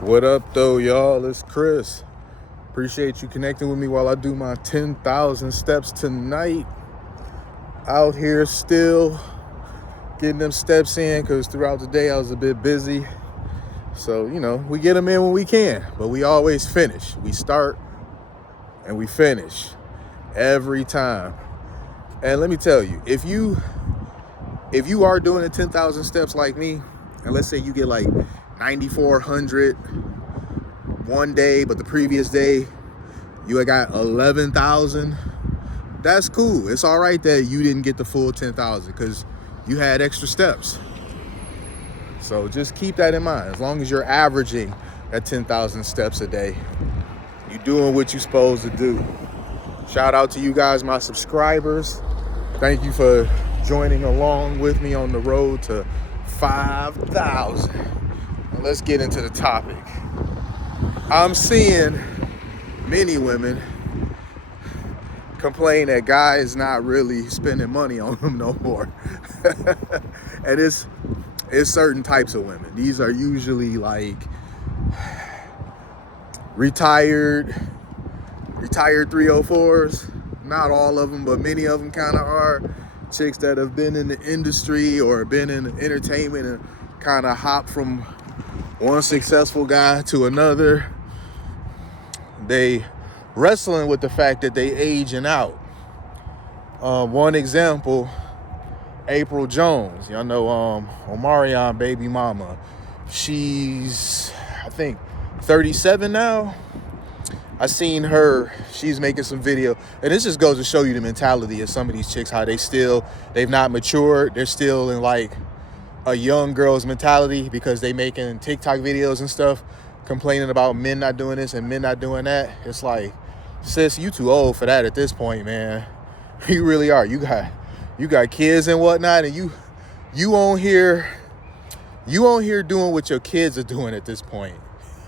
What up, though, y'all? It's Chris. Appreciate you connecting with me while I do my 10,000 steps tonight. Out here still getting them steps in because throughout the day I was a bit busy. So, we get them in when we can, but we always finish. We start and we finish every time. And let me tell you, if you are doing the 10,000 steps like me, and let's say you get like 9,400 one day, but the previous day you got 11,000, that's cool. It's all right that you didn't get the full 10,000 because you had extra steps. So just keep that in mind. As long as you're averaging at 10,000 steps a day, you're doing what you're supposed to do. Shout out to you guys, my subscribers. Thank you for joining along with me on the road to 5,000. Let's get into the topic. I'm seeing many women complain that guys not really spending money on them no more. And it's certain types of women. These are usually like retired 304s. Not all of them, but many of them kind of are. Chicks that have been in the industry or been in entertainment and kind of hop from one successful guy to another. They wrestling with the fact that they aging out. One example, Apryl Jones. Y'all know Omarion baby mama. She's, I think, 37 now. I seen her, she's making some video, and this just goes to show you the mentality of some of these chicks, how they've not matured. They're still in like a young girl's mentality because they making TikTok videos and stuff, complaining about men not doing this and men not doing that. It's like, sis, you too old for that at this point, man. You really are. You got kids and whatnot, and you on here doing what your kids are doing at this point.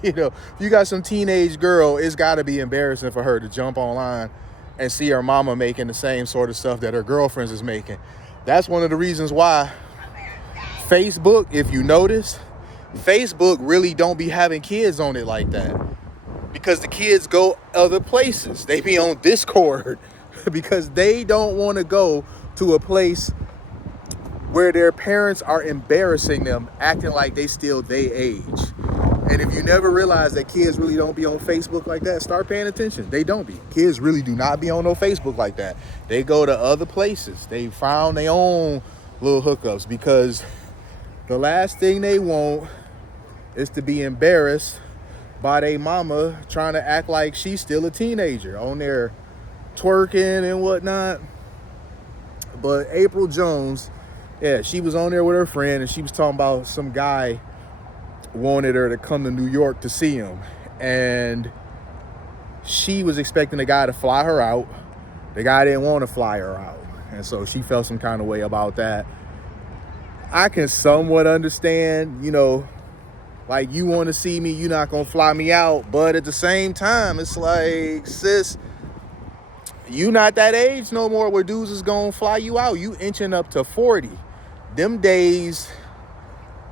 If you got some teenage girl, it's got to be embarrassing for her to jump online and see her mama making the same sort of stuff that her girlfriends is making. That's one of the reasons why Facebook, if you notice, Facebook really don't be having kids on it like that, because the kids go other places. They be on Discord because they don't want to go to a place where their parents are embarrassing them, acting like they still they age. And if you never realize that kids really don't be on Facebook like that, start paying attention. They don't be. Kids really do not be on no Facebook like that. They go to other places. They found their own little hookups because the last thing they want is to be embarrassed by their mama trying to act like she's still a teenager on there twerking and whatnot. But Apryl Jones, yeah, she was on there with her friend and she was talking about some guy wanted her to come to New York to see him, and she was expecting the guy to fly her out. The guy didn't want to fly her out, and so she felt some kind of way about that. I can somewhat understand, like, you want to see me, you're not gonna fly me out, but at the same time, it's like, sis, you not that age no more where dudes is gonna fly you out. You inching up to 40. Them days,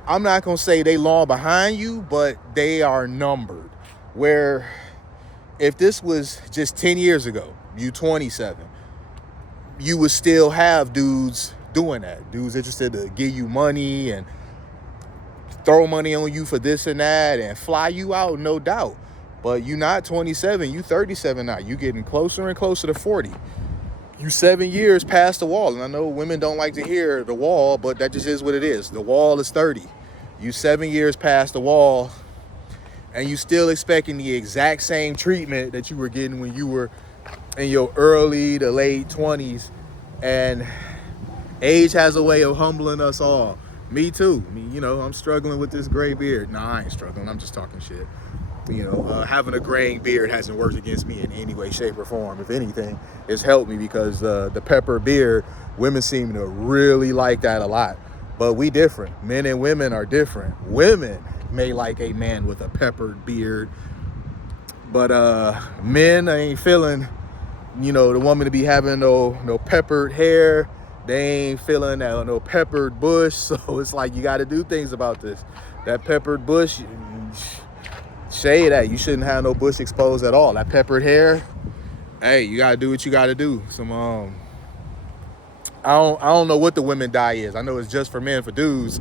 I'm not going to say they long behind you, but they are numbered. Where if this was just 10 years ago, you 27, you would still have dudes doing that. Dudes interested to give you money and throw money on you for this and that and fly you out, no doubt. But you not 27, you 37 now. You getting closer and closer to 40. You 7 years past the wall. And I know women don't like to hear the wall, but that just is what it is. The wall is 30. You 7 years past the wall, and you still expecting the exact same treatment that you were getting when you were in your early to late 20s. And age has a way of humbling us all. Me too. I'm struggling with this gray beard. Nah, I ain't struggling. I'm just talking shit. Having a graying beard hasn't worked against me in any way, shape, or form. If anything, it's helped me because the pepper beard, women seem to really like that a lot. But we different. Men and women are different. Women may like a man with a peppered beard, but men ain't feeling, the woman to be having no peppered hair. They ain't feeling that no peppered bush. So it's like you got to do things about this. That peppered bush, shade at. You shouldn't have no bush exposed at all. That peppered hair, hey, you gotta do what you gotta do. Some I don't know what the women dye is. I know it's just for men, for dudes,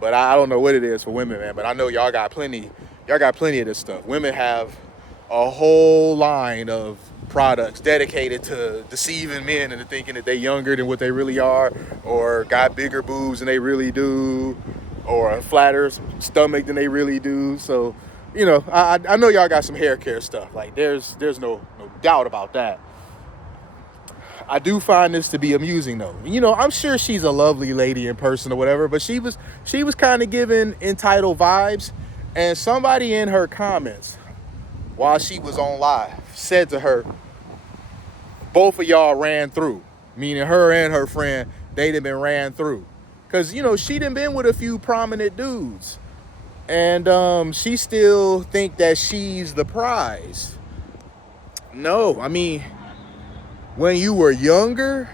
but I don't know what it is for women, man. But I know y'all got plenty of this stuff. Women have a whole line of products dedicated to deceiving men into thinking that they're younger than what they really are, or got bigger boobs than they really do, or a flatter stomach than they really do. So, you know, I know y'all got some hair care stuff. Like there's no doubt about that. I do find this to be amusing though. You know, I'm sure she's a lovely lady in person or whatever, but she was kind of giving entitled vibes, and somebody in her comments while she was on live said to her, both of y'all ran through, meaning her and her friend, they done been ran through. Cause you know, she done been with a few prominent dudes, and she still think that she's the prize. No, I mean, when you were younger,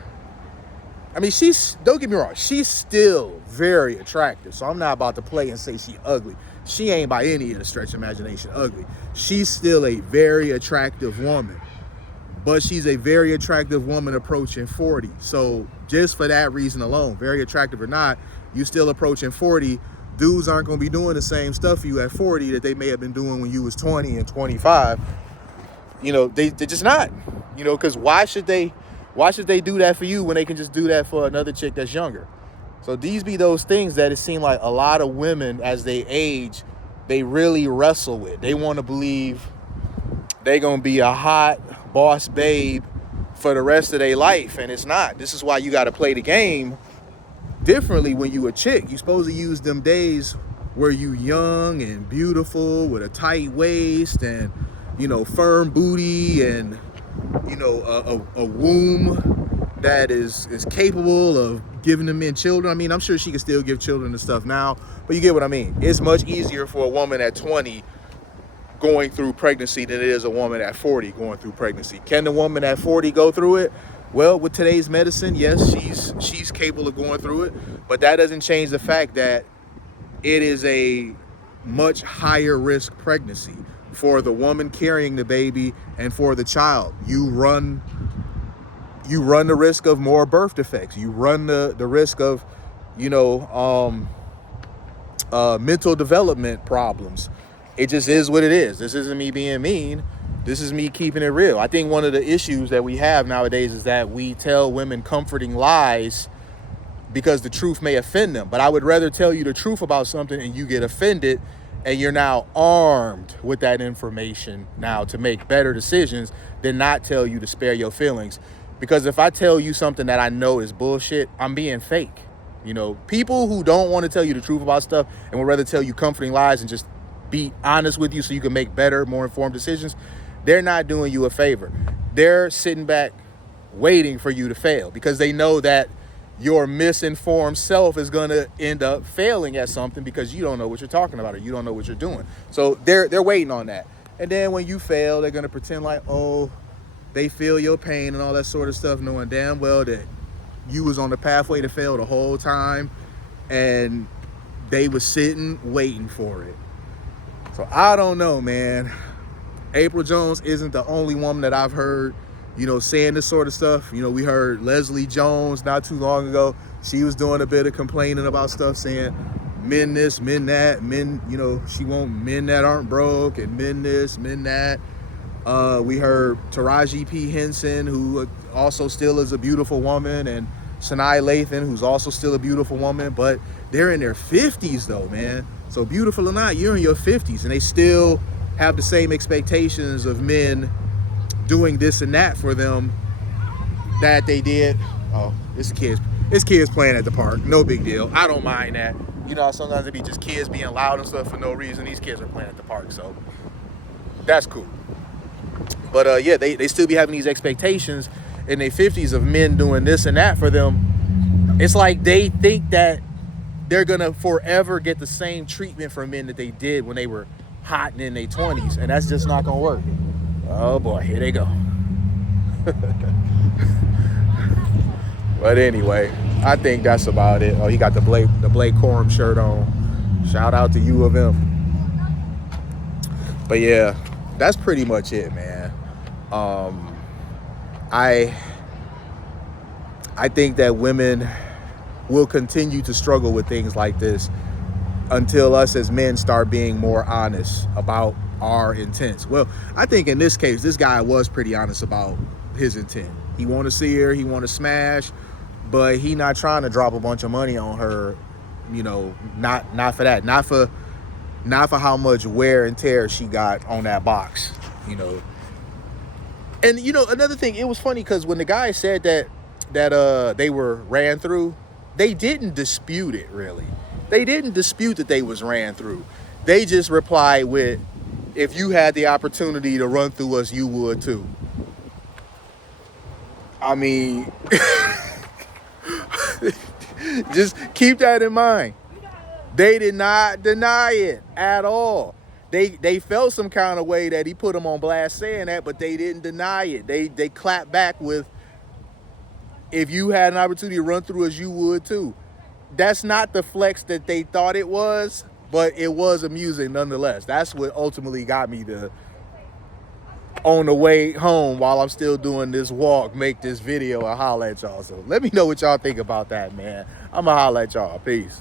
I mean, don't get me wrong, she's still very attractive. So I'm not about to play and say she ugly. She ain't by any of the stretch imagination ugly. She's still a very attractive woman, but she's a very attractive woman approaching 40. So just for that reason alone, very attractive or not, you still approaching 40. Dudes aren't going to be doing the same stuff for you at 40 that they may have been doing when you was 20 and 25. You know, they're just not. You know, because why should they do that for you when they can just do that for another chick that's younger? So these be those things that it seems like a lot of women, as they age, they really wrestle with. They want to believe they going to be a hot boss babe for the rest of their life, and it's not. This is why you got to play the game differently when you a chick. You supposed to use them days where you young and beautiful with a tight waist and, you know, firm booty and, you know, a womb that is capable of giving the men children. I mean, I'm sure she can still give children and stuff now, but you get what I mean. It's much easier for a woman at 20 going through pregnancy than it is a woman at 40 going through pregnancy. Can the woman at 40 go through it? Well, with today's medicine, yes, she's capable of going through it, but that doesn't change the fact that it is a much higher risk pregnancy for the woman carrying the baby and for the child. You run the risk of more birth defects. You run the risk of, you know, mental development problems. It just is what it is. This isn't me being mean. This is me keeping it real. I think one of the issues that we have nowadays is that we tell women comforting lies because the truth may offend them. But I would rather tell you the truth about something and you get offended, and you're now armed with that information now to make better decisions, than not tell you to spare your feelings. Because if I tell you something that I know is bullshit, I'm being fake. You know, people who don't want to tell you the truth about stuff and would rather tell you comforting lies and just be honest with you so you can make better, more informed decisions, they're not doing you a favor. They're sitting back waiting for you to fail because they know that your misinformed self is going to end up failing at something because you don't know what you're talking about or you don't know what you're doing. So they're waiting on that. And then when you fail, they're going to pretend like, oh, they feel your pain and all that sort of stuff, knowing damn well that you was on the pathway to fail the whole time and they was sitting waiting for it. So I don't know, man. Apryl Jones isn't the only woman that I've heard, you know, saying this sort of stuff. You know, we heard Leslie Jones not too long ago. She was doing a bit of complaining about stuff, saying men this, men that, men, you know, she want men that aren't broke and men this, men that. We heard Taraji P. Henson, who also still is a beautiful woman, and Sanaa Lathan, who's also still a beautiful woman, but they're in their 50s though, man. So beautiful or not, you're in your 50s, and they still have the same expectations of men doing this and that for them that they did. Oh, it's kids playing at the park. No big deal. I don't mind that. You know, sometimes it be just kids being loud and stuff for no reason. These kids are playing at the park, so that's cool. But yeah, they still be having these expectations in their 50s of men doing this and that for them. It's like they think that they're gonna forever get the same treatment from men that they did when they were hot and in their 20s, and that's just not gonna work. Oh boy, here they go. But anyway, I think that's about it. Oh, he got the Blake Corum shirt on. Shout out to U of M. But yeah, that's pretty much it, man. I think that women will continue to struggle with things like this until us as men start being more honest about our intents. Well, I think in this case, this guy was pretty honest about his intent. He want to see her, he want to smash, but he not trying to drop a bunch of money on her, you know, not for that, not for how much wear and tear she got on that box, you know. And you know, another thing, it was funny because when the guy said that they were ran through, they didn't dispute it, really. They didn't dispute that they was ran through. They just replied with, if you had the opportunity to run through us, you would too. I mean, just keep that in mind. They did not deny it at all. They felt some kind of way that he put them on blast saying that, but they didn't deny it. They clapped back with, if you had an opportunity to run through us, you would too. That's not the flex that they thought it was, but it was amusing nonetheless. That's what ultimately got me to, on the way home while I'm still doing this walk, make this video and holler at y'all. So let me know what y'all think about that, man. I'ma holler at y'all. Peace.